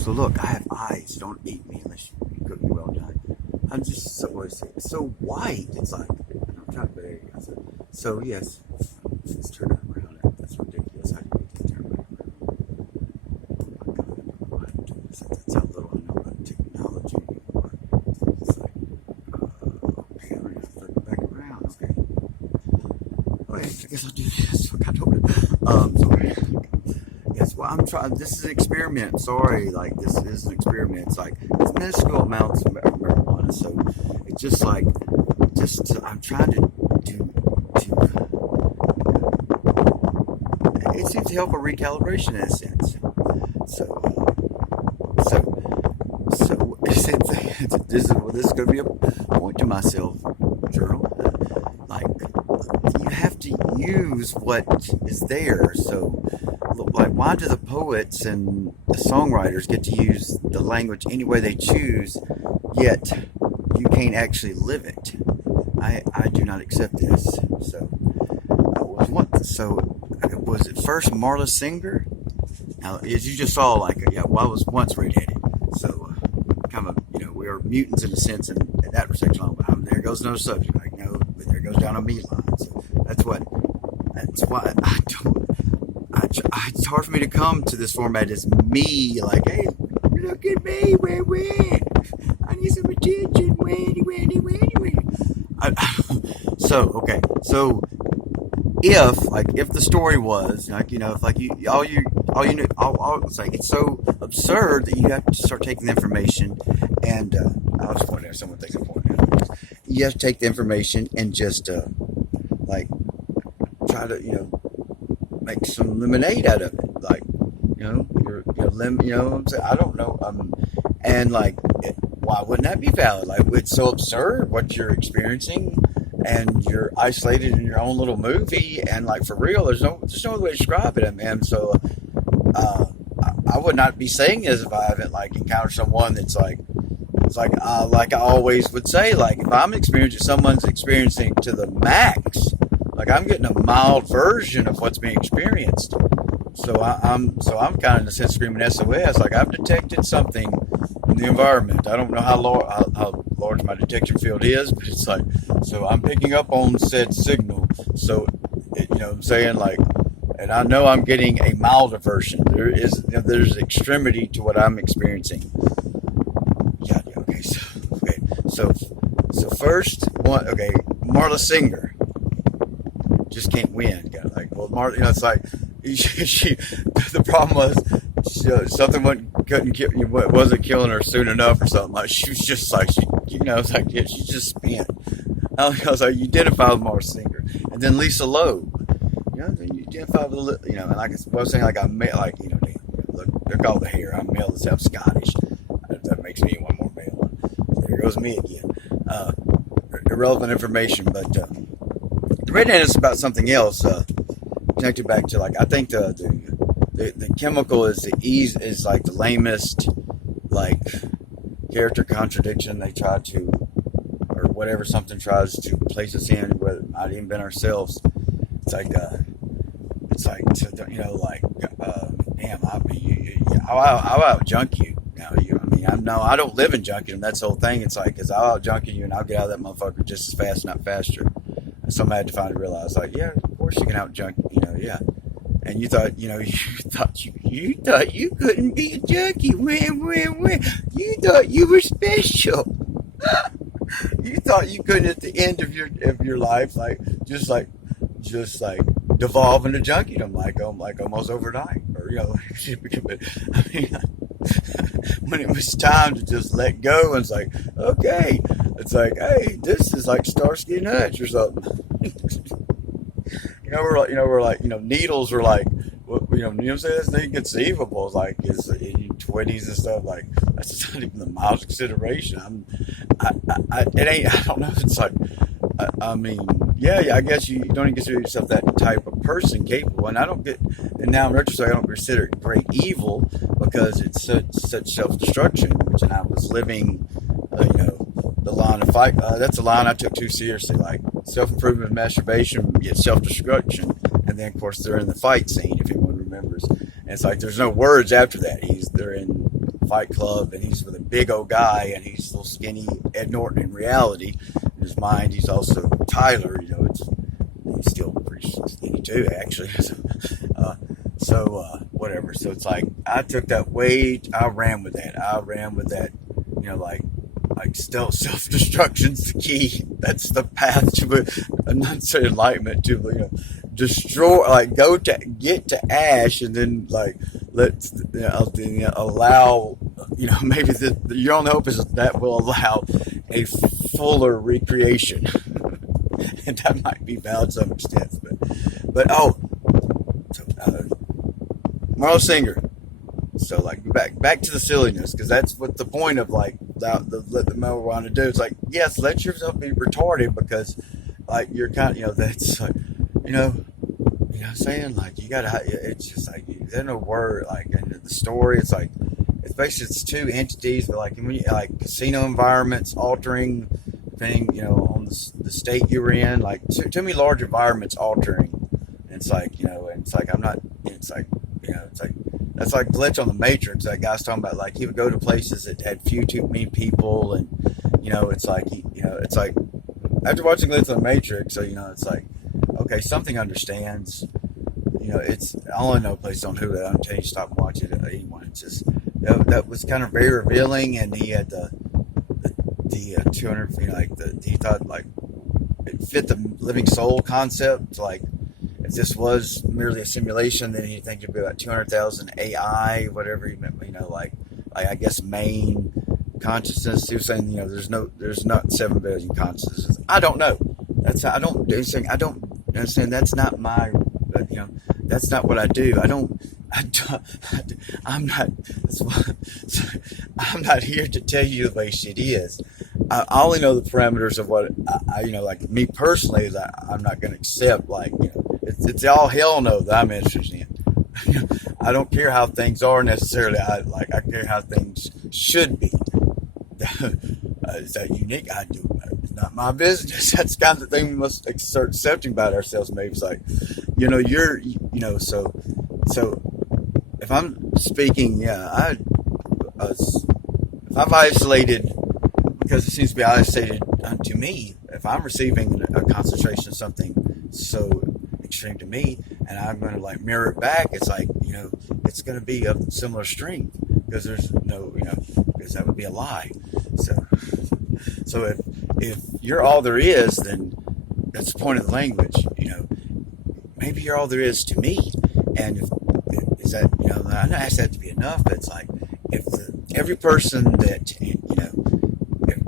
So look, I have eyes. Don't eat me unless you cook me well done. I'm just so what is it? It's so white. It's like I'm trying to there you go. So yes, let's turn it around. That's ridiculous. I need to turn it around. Oh my God, I don't know how to do this. That's how little I know about technology anymore. It's like, okay, I'm gonna flip it back around. Okay. Okay, I guess I'll do this. I don't. Sorry. Yes, well, I'm trying. This is an experiment. Sorry, like this is an experiment. It's like it's minuscule amounts of marijuana, so it's just like, I'm trying to do it seems to help a recalibration in a sense. So, so this is going to be a point to myself, journal. Like you have to use what is there. So, like, why do the poets and the songwriters get to use the language any way they choose, yet you can't actually live it? I do not accept this. So, was it first Marla Singer? Now, as you just saw, like, yeah, well, I was once redheaded, so kind of, we are mutants in a sense, in that respect. There goes another subject, like, but there goes down a meat line. So that's why I don't. It's hard for me to come to this format as me, like, hey, look at me, where? I need some attention, where? Okay, so if the story was like, if like it's like it's so absurd that you have to start taking the information and I'll just point out someone thinks I'm pointing out. You have to take the information and just like try to make some lemonade out of it, like your lemon, what I'm saying? I don't know, and like why wouldn't that be valid? Like it's so absurd what you're experiencing, and you're isolated in your own little movie, and like for real, there's no other way to describe it. Man, so I would not be saying this if I haven't like encountered someone that's like, it's like I always would say, like if I'm experiencing someone's experiencing to the max, like I'm getting a mild version of what's being experienced. So I'm kind of in a sense screaming SOS. Like I've detected something in the environment. I don't know how large my detection field is, but it's like, so I'm picking up on said signal. So I'm saying, like, and I know I'm getting a milder version. There's extremity to what I'm experiencing. Yeah. Okay. So first one. Okay, Marla Singer just can't win. Like, well, Marla, it's like she the problem was something wasn't killing her soon enough or something. Like she was just like it's like she just spent. I was like, you identify with Marla Singer, and then Lisa Loeb. Then you identify with and like I was saying, like I'm male, like look all the hair. I'm male. I'm Scottish. That makes me one more male. There goes me again. Irrelevant information, but the redhead is about something else. Connected back to, like, I think the chemical is is like the lamest like character contradiction they try to, or whatever something tries to place us in, whether it might even been ourselves. It's like damn, I'll out junk you now. I don't live in junkie, that's the whole thing. It's like, cause I'll out junkie you and I'll get out of that motherfucker just as fast, not faster. And somebody had to finally realize, like, yeah, of course you can out junk, yeah. And you thought, you thought you couldn't be a junkie. When you thought you were special. You thought you couldn't at the end of your life, like just like devolve into junkiedom, like almost overnight, or I mean, when it was time to just let go, and it's like, okay, it's like, hey, this is like Starsky and Hutch or something. We're like, needles are like, what I'm saying, that's inconceivable. It's like, it's in your 20s and stuff, like, that's not even the mild consideration. I don't know, it's like, I mean, yeah, I guess you don't even consider yourself that type of person capable, and now in retrospect, I don't consider it great evil, because it's such self-destruction, which, and I was living, the line of fight, that's a line I took too seriously, like, self-improvement, masturbation, yet self-destruction, and then, of course, they're in the fight scene, if anyone remembers, and it's like, there's no words after that, they're in Fight Club, and he's with a big old guy, and he's a little skinny Ed Norton in reality. In his mind, he's also Tyler. He's still pretty skinny too, actually. Whatever. So it's like I took that I ran with that. Self-destruction's the key. That's the path to enlightenment, to destroy, get to ash, and then allow, maybe your only hope is that will allow a fuller recreation. And that might be valid to some extent, but Marlo Singer. So back to the silliness, because that's what the point of let the marijuana do. It's yes, let yourself be retarded, because you're kind of that's saying you gotta. It's just there's no word in the story. It's it's two entities, but when you casino environments altering thing, on the state you're in, too many large environments altering. And it's I'm not. That's like glitch on the Matrix. That guy's talking about he would go to places that had too many people, and it's after watching Glitch on the Matrix, so okay, something understands. It's I only know a place on Hulu. I'm telling you, stop watching it. Anyone, it's just that was kind of very revealing, and he had the 200, he thought it fit the living soul concept, if this was merely a simulation, then he'd think it'd be about 200,000 AI, whatever he meant, I guess main consciousness. He was saying, there's not 7 billion consciousness. I don't know. I don't understand. That's not my, that's not what I do. I'm not here to tell you the way shit is. I only know the parameters of what me personally, that I'm not going to accept. It's all hell no that I'm interested in. I don't care how things are necessarily. I care how things should be. Is that unique? It's not my business. That's the kind of thing we must start accepting about ourselves. Maybe it's so if I'm speaking, if I've isolated, because it seems to be isolated unto me, if I'm receiving a concentration of something so extreme to me, and I'm going to mirror it back, it's it's going to be of similar strength, because there's no, because that would be a lie. So if you're all there is, then that's the point of the language. Maybe you're all there is to me, and is that, I don't ask that to be enough, but it's if every person that, if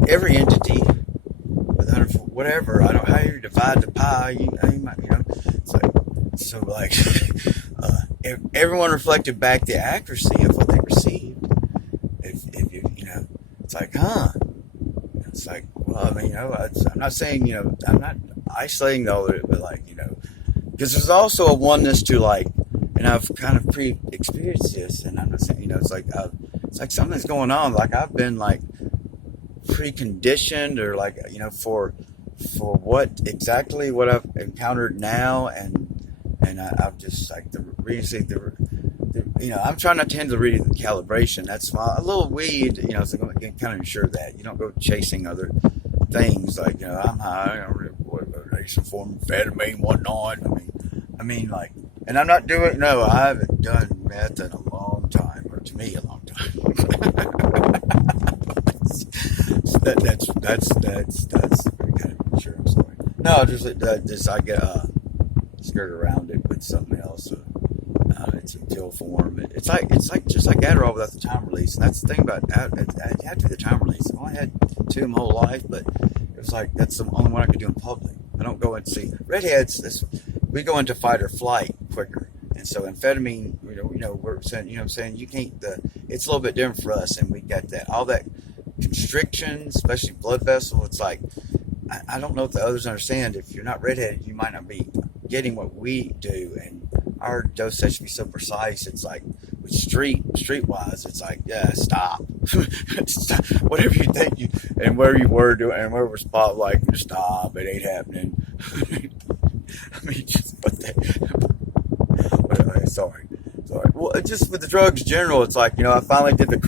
every entity with 100, whatever, I don't know how you divide the pie, you might, if everyone reflected back the accuracy of what they received, if you, it's well, I'm not saying, I'm not isolating all of it, but because there's also a oneness to and I've kind of pre-experienced this, and I'm not saying, it's something's going on. I've been preconditioned, or for what exactly what I've encountered now, and I've just I'm trying not to handle the reading the calibration. That's a little weed, so I'm kind of ensure that you don't go chasing other things I'm high, some form of amphetamine, whatnot. And I'm not doing. No, I haven't done meth in a long time, or to me, a long time. That's pretty kind of insurance story. No, just I get skirt around it with something else. It's in pill form. It's just like Adderall without the time release, and that's the thing about it. You have to do the time release. I've only had 2 my whole life, but it was that's the only one I could do in public. I don't go and see redheads. We go into fight or flight quicker, and so amphetamine, we're saying, I'm saying, you can't. It's a little bit different for us, and we got all that constriction, especially blood vessel. It's I don't know if the others understand. If you're not redheaded, you might not be getting what we do, and our dosage should be so precise. It's with streetwise, it's stop. Stop. Whatever you think and where you were doing and where we're spot, just stop. It ain't happening. Just put that. Sorry. Well, just with the drugs in general, it's I finally did the